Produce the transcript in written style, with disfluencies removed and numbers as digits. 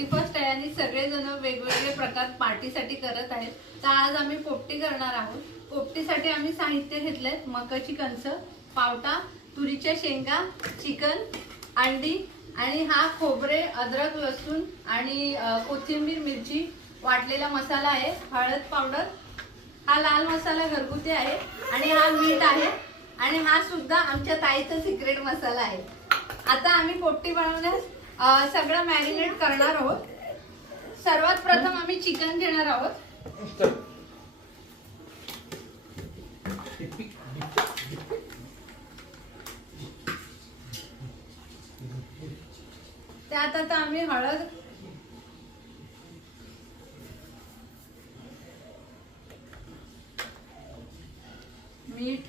31 आहे आणि सगळेजण वेगवेगळे प्रकार पार्टीसाठी करत आहेत. तर आज आम्ही पोपटी करणार आहोत. पोपटीसाठी आम्ही साहित्य घेतले: मकाची कणस, पावटा, तुरीच्या शेंगा, चिकन, अंडी आणि हा खोबरे, अद्रक, लसूण आणि कोथिंबीर, मिरची, वाटलेला मसाला आहे, हळद पावडर, हा लाल मसाला घरगुती आहे आणि हा मीठ आहे आणि हा सुद्धा आमच्या ताईचा सिक्रेट मसाला आहे. आता आम्ही पोपटी बनवण्यास सगळं मॅरिनेट करणार आहोत. सर्वात प्रथम आम्ही चिकन घेणार आहोत. त्यात आता आम्ही हळद, मीठ,